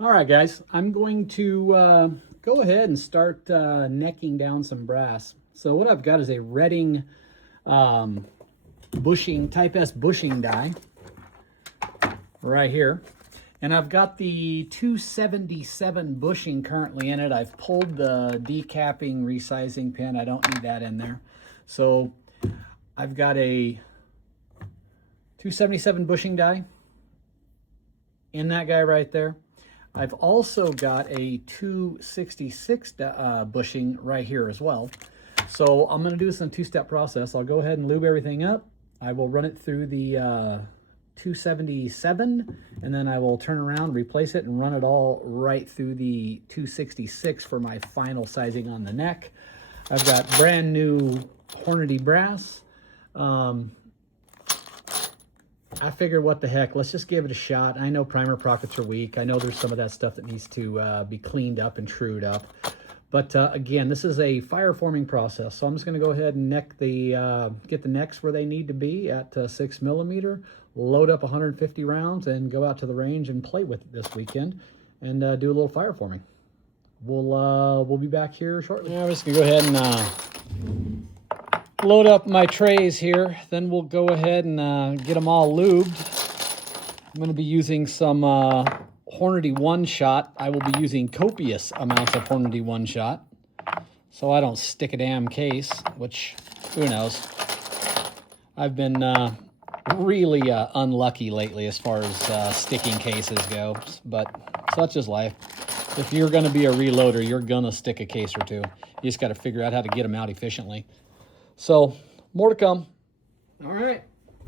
All right, guys, I'm going to go ahead and start necking down some brass. So what I've got is a Redding bushing, Type S bushing die right here. And I've got the 277 bushing currently in it. I've pulled the decapping resizing pin. I don't need that in there. So I've got a 277 bushing die in that guy right there. I've also got a 266 bushing right here as well. So I'm going to do this in a two-step process. I'll go ahead and lube everything up. I will run it through the 277, and then I will turn around, replace it, and run it all right through the 266 for my final sizing on the neck. I've got brand new Hornady brass. I figured, what the heck, let's just give it a shot. I know primer prockets are weak. I know there's some of that stuff that needs to be cleaned up and trued up. But again, this is a fire forming process. So I'm just going to go ahead and neck the, get the necks where they need to be at 6mm, load up 150 rounds, and go out to the range and play with it this weekend and do a little fire forming. We'll be back here shortly. Yeah, I'm just going to go ahead and load up my trays here, then we'll go ahead and get them all lubed. I'm going to be using some Hornady One Shot. I will be using copious amounts of Hornady One Shot, so I don't stick a damn case, which, who knows. I've been really unlucky lately as far as sticking cases go, but such is life. If you're going to be a reloader, you're going to stick a case or two. You just got to figure out how to get them out efficiently. So, more to come. All right,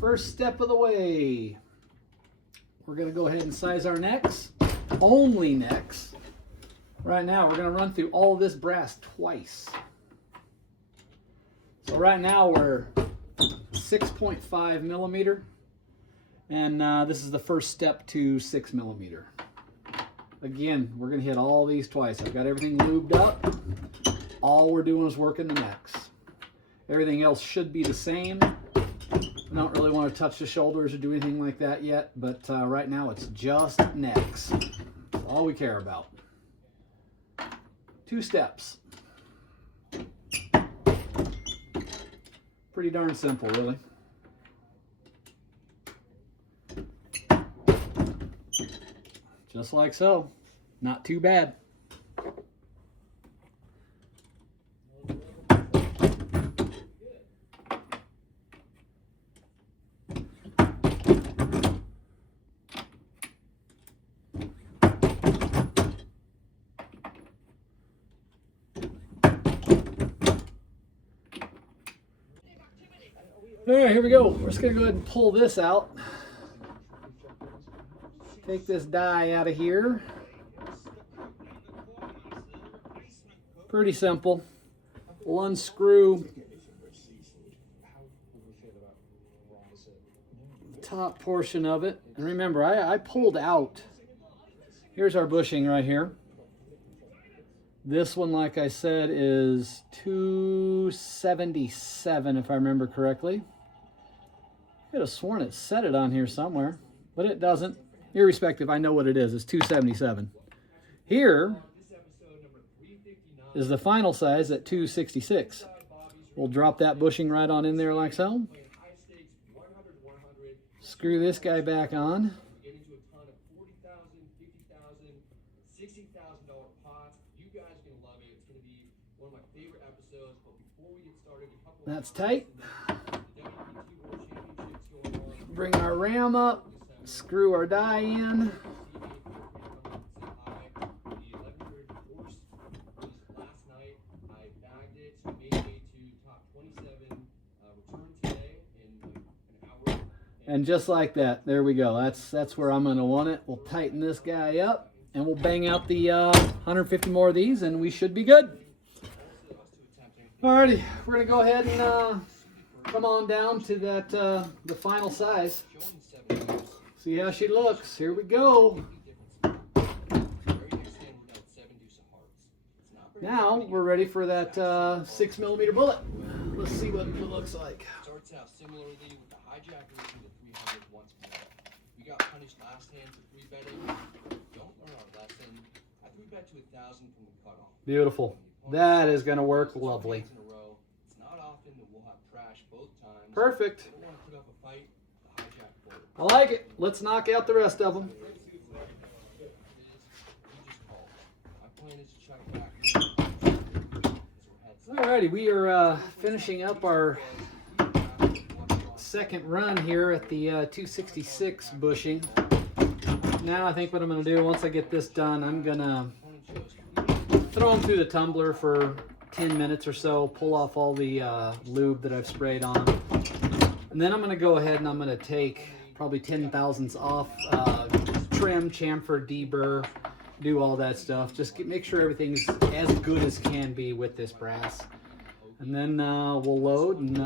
first step of the way. We're going to go ahead and size our necks, only necks. Right now, we're going to run through all this brass twice. So right now, we're 6.5mm, and this is the first step to 6mm. Again, we're going to hit all these twice. I've got everything lubed up. All we're doing is working the necks. Everything else should be the same. I don't really want to touch the shoulders or do anything like that yet, but right now it's just necks. That's all we care about. 2 steps. Pretty darn simple, really. Just like so. Not too bad. All right, here we go. We're just going to go ahead and pull this out. Take this die out of here. Pretty simple. We'll unscrew the top portion of it. And remember, I pulled out. Here's our bushing right here. This one, like I said, is 277, if I remember correctly. I could have sworn it said it on here somewhere, but it doesn't. Irrespective, I know what it is. It's 277. Here is the final size at 266. We'll drop that bushing right on in there like so. Screw this guy back on. That's tight. Bring our ram up, screw our die in. And just like that, there we go. That's where I'm going to want it. We'll tighten this guy up, and we'll bang out the 150 more of these, and we should be good. Alrighty, we're going to go ahead and come on down to that the final size. See how she looks. Here we go. Now we're ready for that 6mm bullet. Let's see what it looks like. Starts out similarly with the hijacker to the 300 once more. We got punished last hand for 3-betting. Don't learn our lesson. to 1,000 from the cutoff. Beautiful. That is going to work lovely. In a row, it's not often that we'll have trash both times. Perfect. We don't want to put up a fight, the hijack forward. I like it. Let's knock out the rest of them. My plan is to check back. Alrighty, we are finishing up our second run here at the 266 bushing. Now I think what I'm going to do, once I get this done, I'm going to throw them through the tumbler for 10 minutes or so, pull off all the lube that I've sprayed on. And then I'm going to go ahead and I'm going to take probably 10 thousandths off, trim, chamfer, deburr, do all that stuff. Just make sure everything's as good as can be with this brass. And then we'll load and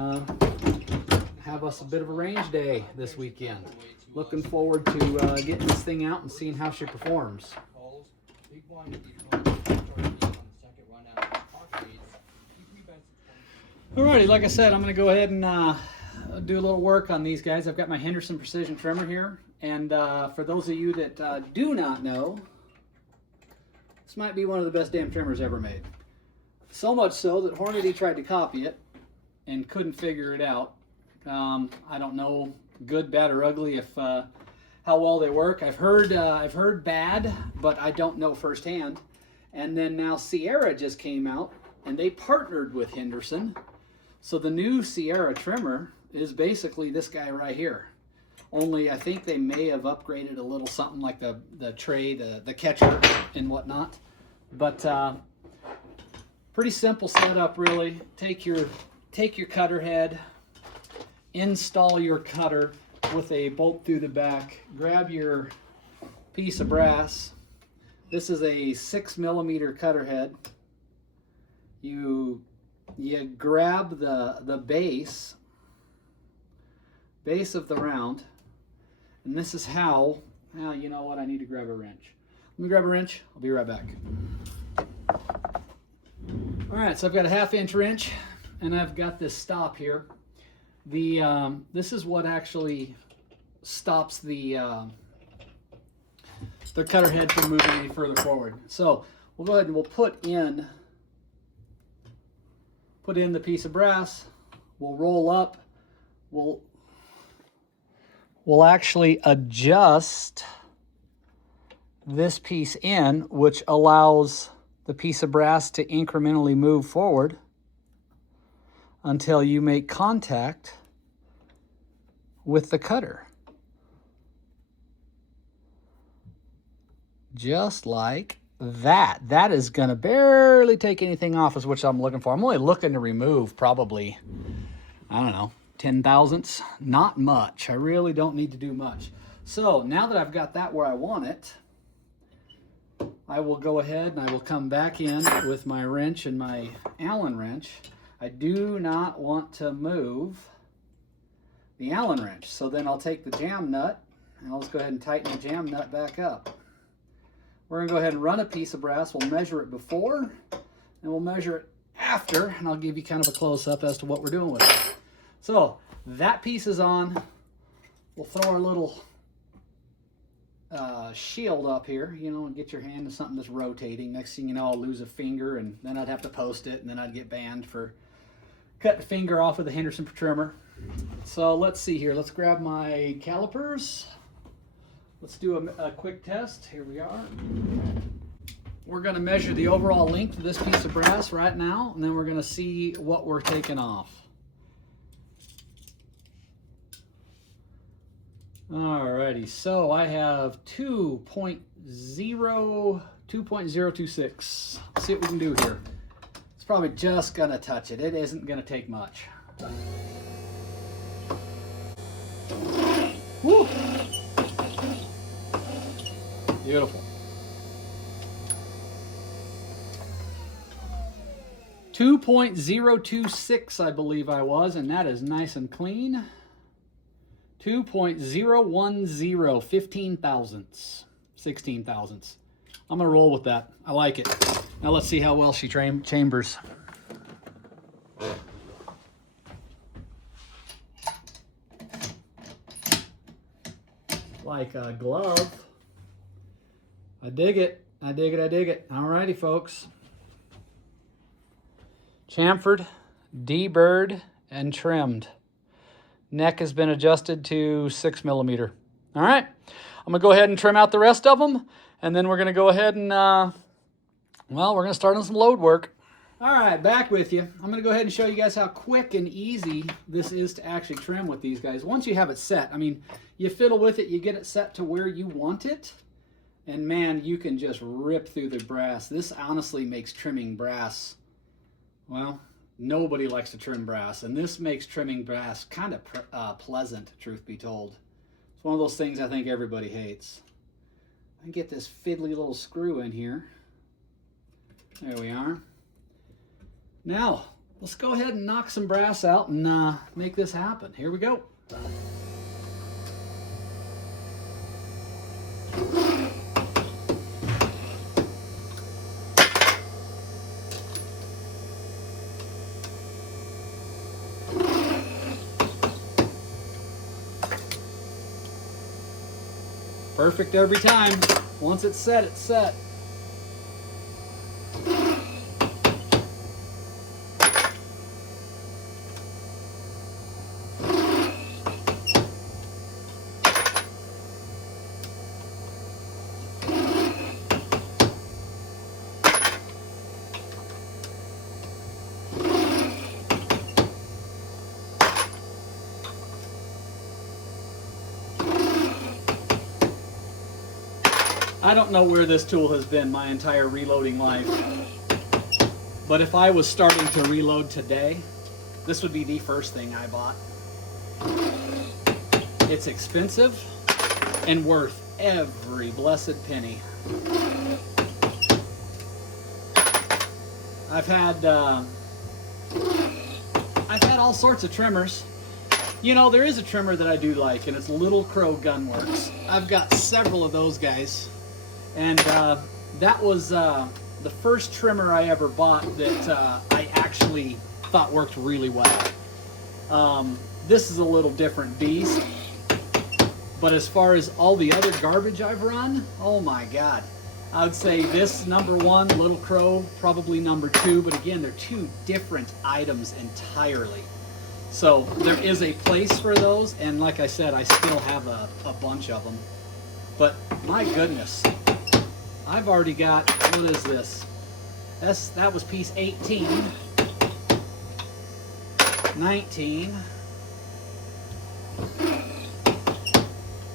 have us a bit of a range day this weekend. Looking forward to getting this thing out and seeing how she performs. Alrighty, like I said, I'm going to go ahead and do a little work on these guys. I've got my Henderson Precision Trimmer here. And for those of you that do not know, this might be one of the best damn trimmers ever made. So much so that Hornady tried to copy it and couldn't figure it out. I don't know, good, bad, or ugly, if how well they work. I've heard bad, but I don't know firsthand. And then now Sierra just came out, and they partnered with Henderson. So the new Sierra trimmer is basically this guy right here. Only I think they may have upgraded a little something like the tray, the catcher, and whatnot. But pretty simple setup, really. Take your cutter head, install your cutter with a bolt through the back. Grab your piece of brass. This is a 6mm cutter head. You grab the base of the round, and this is how. Now you know what? I need to grab a wrench. Let me grab a wrench. I'll be right back. All right, so I've got a 1/2-inch wrench, and I've got this stop here. This is what actually stops the cutter head from moving any further forward. So we'll go ahead and we'll put in the piece of brass. We'll roll up. We'll actually adjust this piece in, which allows the piece of brass to incrementally move forward until you make contact with the cutter. Just like that. That is going to barely take anything off, is what I'm looking for. I'm only looking to remove probably, I don't know, 10 thousandths. Not much. I really don't need to do much. So now that I've got that where I want it, I will go ahead and I will come back in with my wrench and my Allen wrench. I do not want to move the Allen wrench. So then I'll take the jam nut and I'll just go ahead and tighten the jam nut back up. We're going to go ahead and run a piece of brass. We'll measure it before and we'll measure it after, and I'll give you kind of a close-up as to what we're doing with it. So that piece is on. We'll throw our little shield up here, you know, and get your hand to something that's rotating. Next thing you know, I'll lose a finger, and then I'd have to post it, and then I'd get banned for cutting the finger off with a Henderson trimmer. So let's see here. Let's grab my calipers. Let's do a quick test. Here we are. We're going to measure the overall length of this piece of brass right now, and then we're going to see what we're taking off. Alrighty, so I have 2.026. Let's see what we can do here. It's probably just going to touch it. It isn't going to take much. Woo! Beautiful. 2.026, I believe I was, and that is nice and clean. 2.010, 15 thousandths, 16 thousandths. I'm going to roll with that. I like it. Now let's see how well she chambers. Like a glove. I dig it. I dig it, I dig it. Alrighty, folks. Chamfered, deburred, and trimmed. Neck has been adjusted to 6 millimeter. All right, I'm gonna go ahead and trim out the rest of them, and then we're gonna go ahead and, well, we're gonna start on some load work. All right, back with you. I'm gonna go ahead and show you guys how quick and easy this is to actually trim with these guys. Once you have it set, I mean, you fiddle with it, you get it set to where you want it, and man, you can just rip through the brass. This honestly makes trimming brass, well, nobody likes to trim brass, and this makes trimming brass kind of pleasant, truth be told. It's one of those things I think everybody hates. I can get this fiddly little screw in here. There we are. Now, let's go ahead and knock some brass out and make this happen. Here we go. Perfect every time. Once it's set, it's set. I don't know where this tool has been my entire reloading life, but if I was starting to reload today, this would be the first thing I bought. It's expensive and worth every blessed penny. I've had all sorts of trimmers. You know, there is a trimmer that I do like, and it's Little Crow Gunworks. I've got several of those guys. And that was the first trimmer I ever bought that I actually thought worked really well. This is a little different beast, but as far as all the other garbage I've run, oh my God. I would say this #1, Little Crow, probably #2, but again, they're two different items entirely. So there is a place for those, and like I said, I still have a bunch of them. But my goodness. I've already got, what is this? That was piece 18, 19.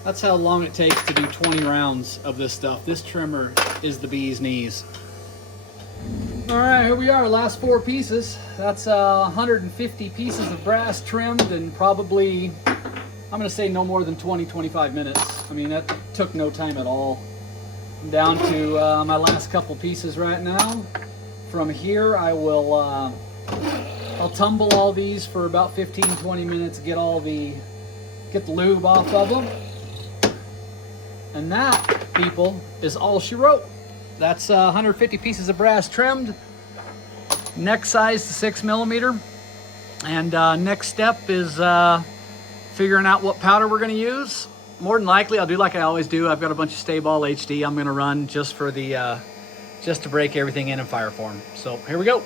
That's how long it takes to do 20 rounds of this stuff. This trimmer is the bee's knees. All right, here we are, last 4 pieces. That's 150 pieces of brass trimmed and probably, I'm gonna say no more than 20-25 minutes. I mean, that took no time at all. I'm down to my last couple pieces right now. From here, I will I'll tumble all these for about 15-20 minutes, get the lube off of them. And that, people, is all she wrote. That's 150 pieces of brass trimmed, neck size to 6 millimeter. And next step is figuring out what powder we're gonna use. More than likely, I'll do like I always do. I've got a bunch of Stay-Ball HD I'm gonna run just for the, just to break everything in and fire form. So here we go.